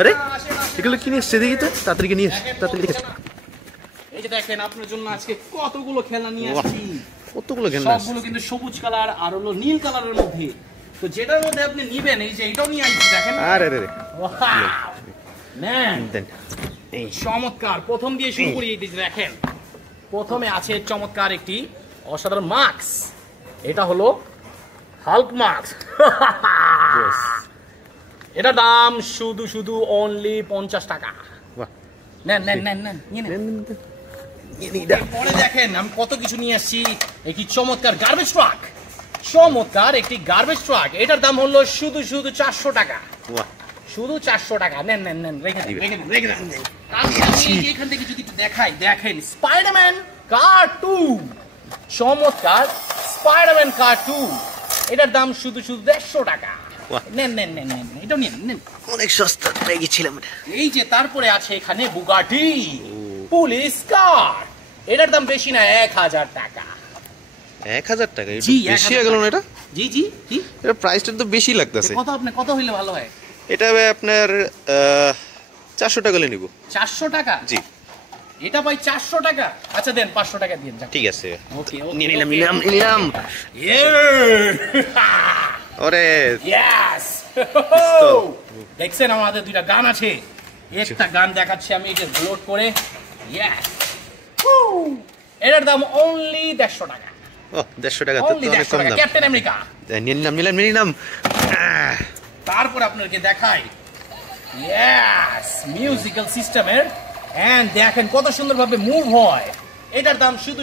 আরে এগুলো কি নিয়ে এসছে দেখি তো, তাড়াতাড়ি নিয়ে এসে তাড়াতাড়ি দেখে। এই যে দেখেন আপনার জন্য আজকে কতগুলো খেলনা নিয়ে আসছি। কতগুলো খেলনা, সবগুলো কিন্তু সবুজ কালার আর হলো নীল কালারের মধ্যে। তো যেটার মধ্যে আপনি নিবেন, এই যে এটাও নিয়ে আসছি দেখেন। আরে নেন, এই চমৎকার। প্রথম দিয়ে শুরু করি। এই যে দেখেন প্রথমে আছে চমৎকার একটি অসাধারণ মাস্ক। এটা হলো হাল্ক মাস্ক। এটা দাম শুধু অনলি 50 টাকা। নেন নেন নেন নেন নিয়ে নেন। পরে দেখেন আমি কত কিছু নিয়ে আসছি। একটি চমৎকার গার্বেজ ট্রাক, চমৎকার একটি গার্বেজ ট্রাক। এটার দাম হলো শুধু 400 টাকা। শুধু 400 টাকা। নেন নেন নেন, রেখে দেন রেখে দেন। এখান থেকে যদি একটু দেখাই, দেখেন স্পাইডারম্যান কার 2, চমৎকার স্পাইডারম্যান কার 2। এটার দাম শুধু 150 টাকা। নেন নেন নেন নেন, এটাও নিয়ে নেন। অনেক সস্তা পেয়ে গেছিলাম। এই যে তারপরে আছে এখানে বুগাটি পুলিশ কার। এটার দাম বেশি না, 1000 টাকা। 1000 টাকা? জি, বেশি হয়ে গেল না এটা? জি জি জি, এটা প্রাইসটা তো বেশি লাগতেছে। কত হইলে ভালো হয়? এটা আপনার 400 টাকা নিব। 400 টাকা? জি। এটা ভাই 400 টাকা? আচ্ছা দেন 500 টাকা দিয়ে যান। ঠিক আছে, ওকে নিয়ে নিলাম। ওরে ইয়েস, দেখছেন আমাদের দুইটা গান আছে। একটা গান দেখাচ্ছি আমি, এটা লোড করে। ইয়েস, এটার দাম অনলি 150 টাকা। ও 150 টাকা তো অনেক কম দাম। Captain America. নিয়ে নিলাম। তারপর আপনাকে দেখাই ইয়েস মিউজিক্যাল সিস্টেমের, এন্ড দেখেন কত সুন্দরভাবে মুভ হয়। এটার দাম শুধু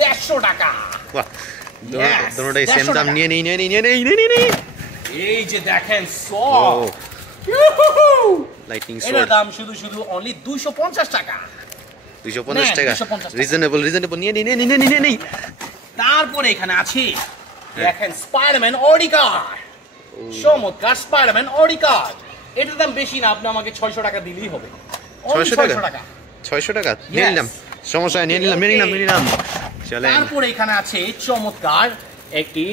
150 টাকা। বাহ, দুটোটাই সেম দাম। নিয়ে নেই। এই যে দেখেন লাইটিং সোর্স, এটার দাম শুধু অনলি 250 টাকা। 250 টাকা রিজনেবল। নিয়ে নেই। তারপরে এখানে আছে দেখেন স্পাইডারম্যান অডি কার, চমৎকার স্পাইডারম্যান অডি কার। এটার দাম বেশি না, আপনি আমাকে 600 টাকা দিলেই হবে। 600 টাকা নিয়ে নিলাম। সমস্যা নিয়ে নিলাম। চলেন। তারপরে এখানে আছে চমৎকার একটি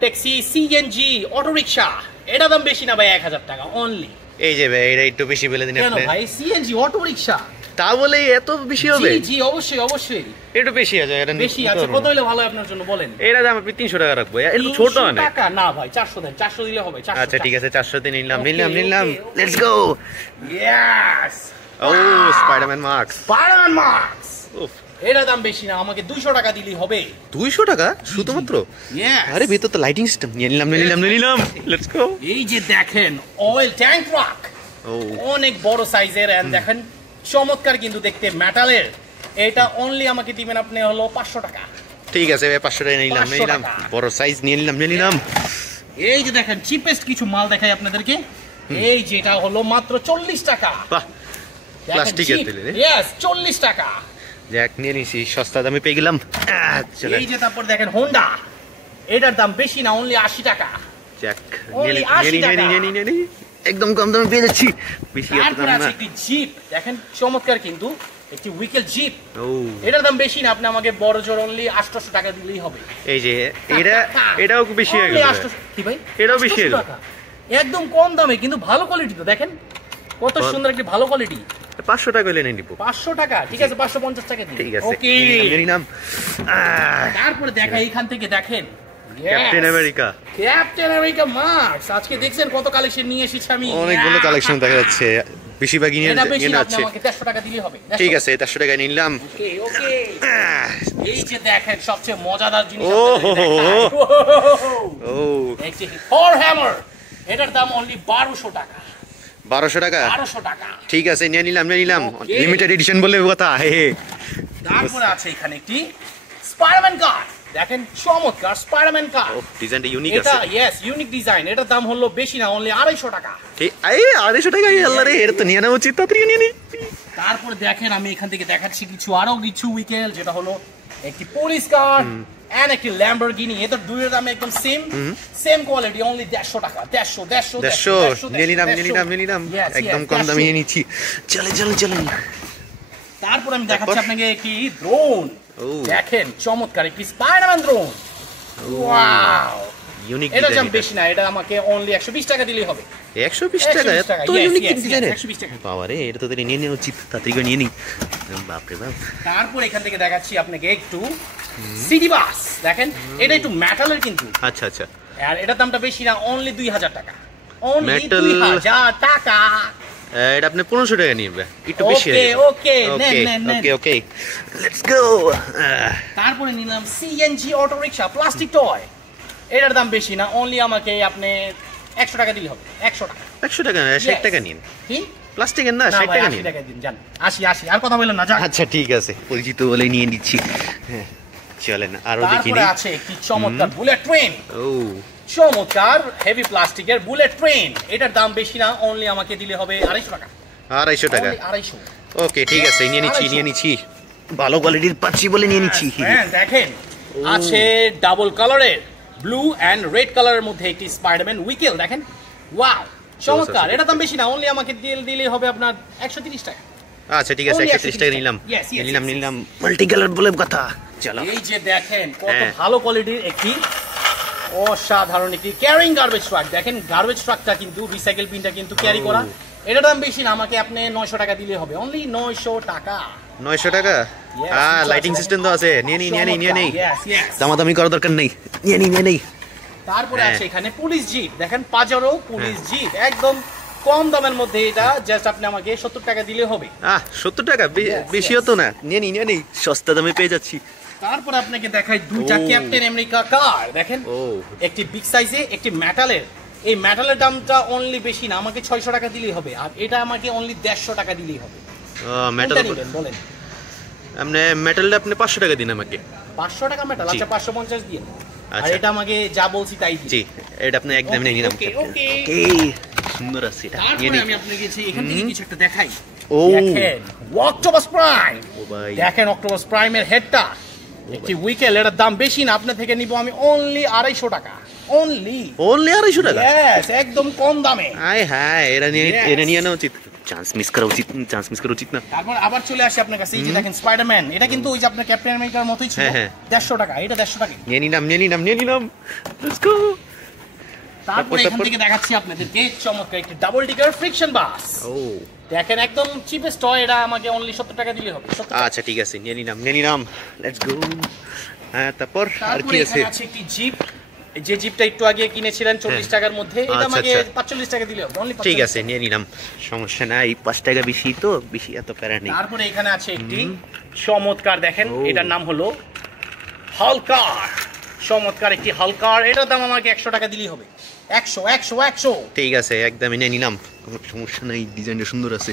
ট্যাক্সি সিএনজি অটো রিকশা। এটার দাম বেশি না ভাই, 1000 টাকা অনলি। এই যে ভাই, এটা একটু বেশি বলে দিন আপনি। কেন ভাই, সিএনজি অটো রিকশা তা বলে এত বেশি হবে? জি অবশ্যই একটু বেশি আছে। এটা বেশি আছে। কত হলে ভালো আপনার জন্য বলেন? এর দাম আপনি 300 টাকা রাখবো। একটু ছোট না টাকা না ভাই, 400 দেন। 400 দিলে হবে। 400। আচ্ছা ঠিক আছে, 400 তে নিলাম। Let's go. ইয়েস, ও স্পাইডারম্যান মাস্ক। উফ, এর দাম বেশি না, আমাকে 200 টাকা দিলেই হবে। 200 টাকা শুধুমাত্র? আরে ভিতর তো লাইটিং সিস্টেম। নিয়ে নিলাম। Let's go. এই যে দেখেন অয়েল ট্যাঙ্ক ট্রাক, অনেক বড় সাইজের, এন্ড দেখেন চমৎকার কিন্তু দেখতে, মেটালের। এটা অনলি আমাকে দিবেন আপনি হলো 500 টাকা। ঠিক আছে ভাই, 500 টাকা নিলাম। বড় সাইজ নিয়ে নিলাম। এই যে দেখেন চিপেস্ট কিছু মাল দেখাই আপনাদেরকে। এই যেটা হলো মাত্র 40 টাকা। বাহ, প্লাস্টিকের তেল। ইয়েস, 40 টাকা। যাক, নিয়ে নিছি, সস্তা দামে পেয়ে গেলাম। এই যে তারপর দেখেন হোন্ডা, এটার দাম বেশি না, অনলি 80 টাকা। যাক, নিয়ে একদম কম দামে পেয়ে যাচ্ছি। বেশি তারপর আছে একটি জিপ, দেখেন চমৎকার কিন্তু একটি উইকেল জিপ। এটার দাম বেশি না, আপনি আমাকে বড় জোর অনলি 800 টাকা দিলেই হবে। এই যে এটাও বেশি হয়ে গেল কি ভাই? এটাও বেশি হয়ে গেল। একদম কম দামে কিন্তু ভালো কোয়ালিটি। তো দেখেন কত সুন্দর একটি ভালো কোয়ালিটি। 500 টাকা হলে নিব। 500 টাকা? ঠিক আছে, 550 টাকা দিন। ঠিক আছে, ওকে নিলাম। তারপরে দেখা এইখান থেকে দেখেন ক্যাপ্টেন আমেরিকা মাস্ক। আজকে দেখছেন কত কালেকশন নিয়ে এসেছি আমি। অনেকগুলো কালেকশন দেখা যাচ্ছে, বেশিরভাগই নিয়ে যাচ্ছে। আমাকে 150 টাকা দিলেই হবে। ঠিক আছে, 150 টাকা নিলাম। ওকে। এই যে দেখেন সবচেয়ে মজাদার জিনিস, এই যে থর হ্যামার। এটার দাম অনলি 1200 টাকা। 1200 টাকা? 1200 টাকা। ঠিক আছে, নিয়ে নিলাম। লিমিটেড এডিশন বলে কথা। তারপরে আছে এখানে একটি স্পাইডারম্যান কার, দেখেন চমৎকার স্পাইডারম্যান কার। ডিজাইনটা ইউনিক আছে। এটা ইয়েস ইউনিক ডিজাইন। এটার দাম হলো বেশি না, অনলি 250 টাকা। ঠিক, 250 টাকা? আল্লাহ রে, এটা তো নিয়ে নেওয়া উচিত। তাড়াতাড়ি নিয়ে নি। তারপরে দেখেন আমি এখান থেকে দেখাচ্ছি আরো কিছু উইকেল, যেটা হলো একটি পুলিশ কার এন্ড একটি ল্যাম্বরগিনি। এদের দুইয়ের দাম একদম সেম কোয়ালিটি, অনলি 150 টাকা। 150 নিয়ে নিলাম। একদম কম দামে নিয়ে নিচ্ছি। চলে। তারপর আমি দেখাচ্ছি আপনাকে একটি ড্রোন। দেখেন চমৎকার একটি স্পাইডারম্যান ড্রোন। ওয়াও, ইউনিক এটা দাম বেশি না, এটা আমাকে অনলি 120 টাকা দিলেই হবে। 120 টাকা? এত ইউনিক ডিজাইন? 120 টাকা। বাবা রে, এটা তো তাহলে নিয়ে নেওয়া উচিত, তাড়াতাড়ি করে নিয়ে নিই। বাপ রে বাপ। তারপর এখান থেকে দেখাচ্ছি আপনাকে একটু সিটি বাস। দেখেন এটা একটু মেটালের কিন্তু। আচ্ছা আচ্ছা। আর এটার দামটা বেশি না, অনলি 2000 টাকা। অনলি 2000 টাকা। এটা আপনি 1500 টাকা নিবে, একটু বেশি ওকে ওকে, নেন। ওকে ওকে, লেটস গো। তারপরে নিলাম CNG auto rickshaw plastic toy. এটার দাম বেশি না, অনলি আমাকে আপনি 100 টাকা দিলে হবে। 100 টাকা। 100 টাকা না, 60 টাকা নিন। কি প্লাস্টিকের না, 60 টাকা নিন। 80 টাকা দিন, জান। 80 আর কথা বলেন না, যান। আচ্ছা ঠিক আছে, পরিচিত বলে নিয়ে নিচ্ছি। হ্যাঁ চলেন আরো দেখি। তারপরে আছে একটি চমৎকার বুলেট ট্রেন। ও চমৎকার হেভি প্লাস্টিকের বুলেট ট্রেন। এটার দাম বেশি না, অনলি আমাকে দিলে হবে 250 টাকা। 250 টাকা? 250। ওকে ঠিক আছে, নিয়ে নিচ্ছি। ভালো কোয়ালিটির পাচ্ছি বলে নিয়ে নিচ্ছি। হ্যাঁ দেখেন, আছে ডাবল কালারের ব্লু এন্ড রেড কালারের মধ্যে একটি স্পাইডারম্যান উইকেল। দেখেন ওয়াও, চমৎকার। এটার দাম বেশি না, অনলি আমাকে দিলে হবে আপনার 130 টাকা। আচ্ছা ঠিক আছে, 130 টাকা নিলাম। মাল্টি কালার বলে কথা। চলো, এই যে দেখেন কত ভালো কোয়ালিটির একটি অসাধারণ একটি ক্যারিং গার্বেজ ট্রাক। দেখেন গার্বেজ ট্রাকটা কিন্তু রিসাইকেল বিনটা কিন্তু ক্যারি করা। এটার দাম বেশি না, আমাকে আপনি 900 টাকা দিলে হবে। অনলি 900 টাকা। 900 টাকা? লাইটিং সিস্টেম তো আছে। নিয়ে নেই। দামাদামি করার দরকার নেই, নিয়ে নেই। তারপরে আছে এখানে পুলিশ জিপ। দেখেন পাজারো পুলিশ জিপ, একদম কম দামের মধ্যে। এটা জাস্ট আপনি আমাকে 70 টাকা দিলে হবে। 70 টাকা? বেশি হতো না? নিয়ে নেই, সস্তা দামে পেয়ে যাচ্ছি। তারপর আপনাকে দেখাই দুইটা ক্যাপ্টেন আমেরিকা কার। দেখেন একটি বিগ সাইজে, একটি মেটালের। এই মেটালের দামটা অনলি বেশি না, আমাকে 600 টাকা দিলেই হবে। আর এটা আমাকে অনলি 150 টাকা দিলেই হবে। মেটাল বলেন। আপনি মেটালটা আপনি 500 টাকা দিন আমাকে। 500 টাকা মেটাল? আচ্ছা 550 দিয়ে। আর এটা আমাকে যা বলছি তাই দিন। জি, এটা আপনি একদম নিয়ে নিলাম। ওকে সুন্দর আছে এটা। তারপরে আমি আপনাকে এখান থেকে কিছু একটা দেখাই। দেখেন অক্টোপাস প্রাইম। দেখেন অক্টোপাস প্রাইমের হেডটা, একটি উইকেল। এটার দাম বেশি না, আপনার থেকে নিব আমি অনলি 250 টাকা। অনলি 250 টাকা? यस, একদম কম দামে। হায় এটা নিয়ে নেওয়া উচিত। চান্স মিস করা উচিত না। তারপর আবার চলে আসি আপনার কাছে। এই যে দেখেন স্পাইডারম্যান। এটা কিন্তু ওই যে আপনার ক্যাপ্টেন আমেরিকার মতোই ছিল। 150 টাকা। এটা 150 টাকা। নিয়ে নিলাম। Let's go. তারপর এখান থেকে দেখাচ্ছি আপনাদেরকে চমৎকার একটি ডাবল ডিগার ফ্রিকশন বাস। দেখেন একদম চিপেস্ট টয়। এটা আমাকে অনলি 70 টাকা দিলে হবে। আচ্ছা ঠিক আছে, নিয়ে নিলাম। Let's go. হ্যাঁ তারপর আর কি আছে? আছে একটি জিপ। যে জিপটা একটু আগে কিনেছিলেন 40 টাকার মধ্যে, এটা আমাকে 45 টাকা দিলে হবে। অনলি ঠিক আছে, নিয়ে নিলাম, সমস্যা নাই। 5 টাকা বেশি তো, বেশি এত প্যারা নেই। তারপরে এখানে আছে একটি চমৎকার। দেখেন এটার নাম হলো হালকার। চমৎকার একটি হালকার। এটার দাম আমাকে 100 টাকা দিলেই হবে। 100। ঠিক আছে, একদমই নিয়ে নিলাম, কোনো সমস্যা নাই, ডিজাইনটা সুন্দর আছে।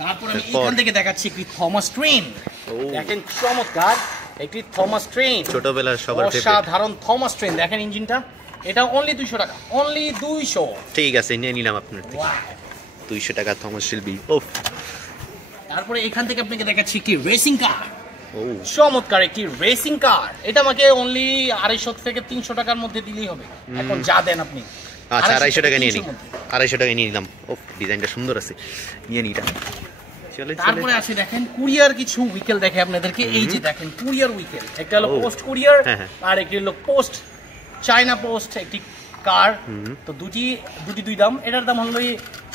তারপর আমি এখান থেকে দেখাচ্ছি একটি থমাস ট্রেন। দেখেন চমৎকার একটি থমাস ট্রেন, ছোটবেলার সবার ফেভারিট অসাধারণ থমাস ট্রেন। দেখেন ইঞ্জিনটা, এটা অনলি 200 টাকা। অনলি 200। ঠিক আছে, নিয়ে নিলাম আপনার থেকে। 200 টাকা থমাস শিল্পী। তারপরে এখান থেকে আপনাকে দেখাচ্ছি একটি রেসিং কার। চমৎকার একটি রেসিং কার। এটা আমাকে অনলি 250 থেকে 300 টাকার মধ্যে দিলেই হবে। এখন যা দেন আপনি। আচ্ছা 250 টাকা নিয়ে নিই। 250 টাকা নিয়ে নিলাম। ডিজাইনটা সুন্দর আছে, নিয়ে নিই। তারপরে আছে দেখেন কুরিয়ার কিছু উইকেল দেখে আপনাদেরকে। এই যে দেখেন কুরিয়ার উইকেল। একটা হলো পোস্ট কুরিয়ার আর একটি হলো পোস্ট চায়না পোস্ট একটি কার। তো দুই দাম। এটার দাম হলো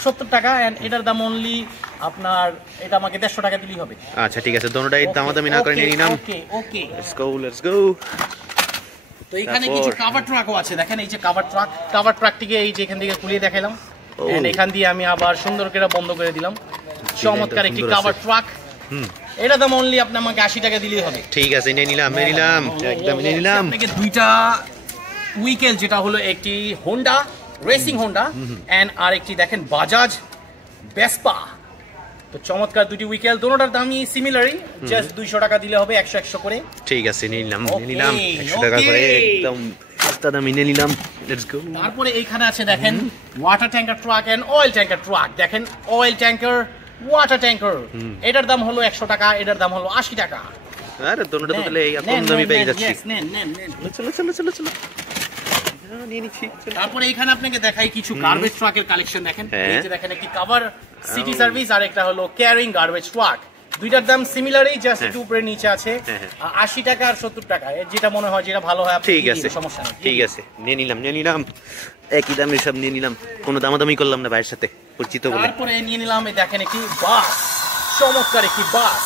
70 টাকা এন্ড এটার দাম অনলি আপনার, এটা আমাকে 150 টাকা দিলেই হবে। আচ্ছা ঠিক আছে, দোনোটাই দামাদামি না করে নিয়ে নিলাম। Okay let's go. তো এখানে কিছু কভার ট্রাকও আছে। দেখেন এই যে কভার ট্রাকটিকে এই যে এখান থেকে খুলে দেখাইলাম এন্ড এখান দিয়ে আমি আবার সুন্দর করে বন্ধ করে দিলাম। চমৎকার একটি কভার ট্রাক। এটা দাম অনলি আপনি আমাকে 80 টাকা দিলেই হবে। ঠিক আছে, নিয়ে নিলাম, একদম নিয়ে নিলাম। আপনাকে দুইটা উইকেল, যেটা হলো একটি হোন্ডা রেসিং হোন্ডা এন্ড আর একটি দেখেন বাজাজ ভেসপা। তো চমৎকার দুটি উইকেল, দুটোটার দামই সিমিলারই, জাস্ট 200 টাকা দিলে হবে 100 করে। ঠিক আছে, নিয়ে নিলাম 100 টাকা করে, একদম সস্তা দামে নিয়ে নিলাম। লেটস গো। তারপরে এইখানে আছে দেখেন water tanker truck and oil tanker truck. দেখেন অয়েল ট্যাঙ্কার, ওয়াটার ট্যাঙ্কার। এটার দাম হলো 100 টাকা, এটার দাম হলো 80 টাকা। আরে দুটোটা তো তাহলে কম দামে পেয়ে যাচ্ছি। নেন। চলো নিয়ে নিচ্ছি। তারপরে এখানে আপনাকে দেখাই কিছু গার্বেজ ট্রাকের কালেকশন। দেখেন এই যে দেখেন একটি কভার সিটি সার্ভিস আর একটা হলো ক্যারিং গার্বেজ ট্রাক। দুইটার দাম সিমিলারই, জাস্ট একটু উপরে নিচে আছে। 80 টাকা আর 70 টাকা, যেটা মনে হয় যেটা ভালো হয়। ঠিক আছে, সমস্যা নেই, ঠিক আছে, নিয়ে নিলাম একই দামে সব নিয়ে নিলাম, কোনো দামাদামি করলাম না ভাইয়ের সাথে, পরিচিত বলে। তারপরে নিয়ে নিলাম, দেখেন একটি বাস, চমৎকার একটি বাস।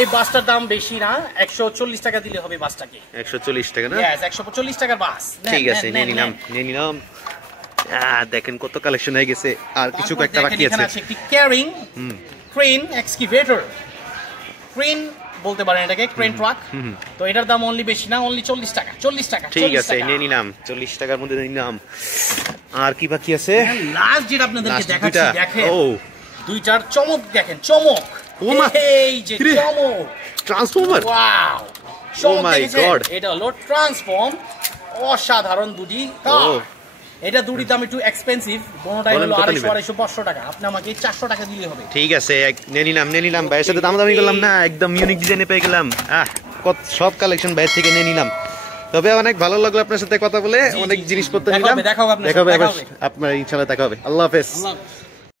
এই বাসটার দাম বেশি না, 140 টাকা দিলে হবে বাসটাকে। 140 টাকা না? 140 টাকার বাস। ঠিক আছে, নিয়ে নিলাম। দেখেন কত কালেকশন হয়ে গেছে, আর কিছু একটা বাকি আছে। একটি ক্যারিং ক্রেন এক্সকাভেটর, ক্রেন বলতে পারেন এটাকে, ক্রেন ট্রাক। তো এটার দাম অনলি বেশি না, অনলি 40 টাকা। ঠিক আছে, নিয়ে নিলাম, 40 টাকার মধ্যে নিলাম। আর কি বাকি আছে? লাস্ট যেটা আপনাদেরকে দেখাচ্ছি, দেখেন দুইটার চমক, দেখেন চমক, এই যে চমক, ট্রান্সফর্মার। ওয়াও, ও মাই গড, এটা হলো ট্রান্সফর্ম, অসাধারণ দুটি কার। এটা দুটি দাম একটু এক্সপেন্সিভ, কোনটাই হলো 250-500 টাকা। আপনি আমাকে 400 টাকা দিলে হবে। ঠিক আছে, নিয়ে নিলাম। ভাইয়ের সাথে দামাদামি করলাম না, একদম ইউনিক ডিজাইনে পেয়ে গেলাম। কত সব কালেকশন বাইরে থেকে নিয়ে নিলাম। তবে অনেক ভালো লাগলো আপনার সাথে কথা বলে, অনেক জিনিসপত্র নিলাম। দেখা হবে আপনার ইনশাআল্লাহ, দেখা হবে। আল্লাহ হাফেজ।